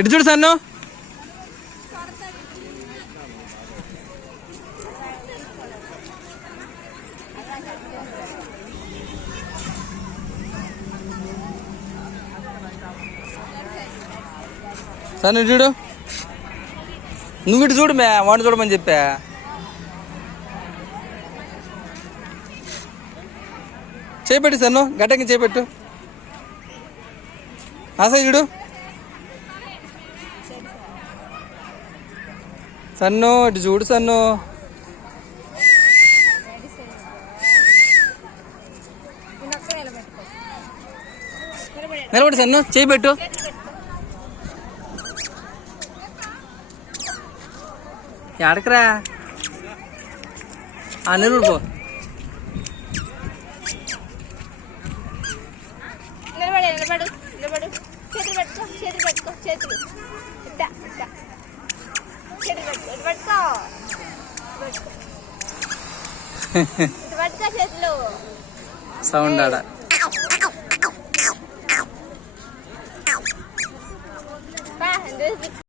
ఇటు చూడు సన్ను. సన్ను ఇటు చూడు. నువ్వు ఇటు చూడు మే, వాడిని చూడమని చెప్పా. చేపెట్టు సన్ను, గడ్డకి చేపెట్టు. ఆశ చూడు సన్ను, ఇటు చూడు సన్ను. నిలబడి సన్ను, చేపెట్టు. ఎడకరా నిలబడి పో. నిలబడు నిలబడు. చేతులు పెట్టుకో, చేతులు పెట్టుకో, చేతులు ఇట్ట ఇట్ట. చేతులు పెట్టుకో, ఇటు పెట్టుకో, ఇటు పెట్టుకో చేతులు. సౌండ్ ఆడ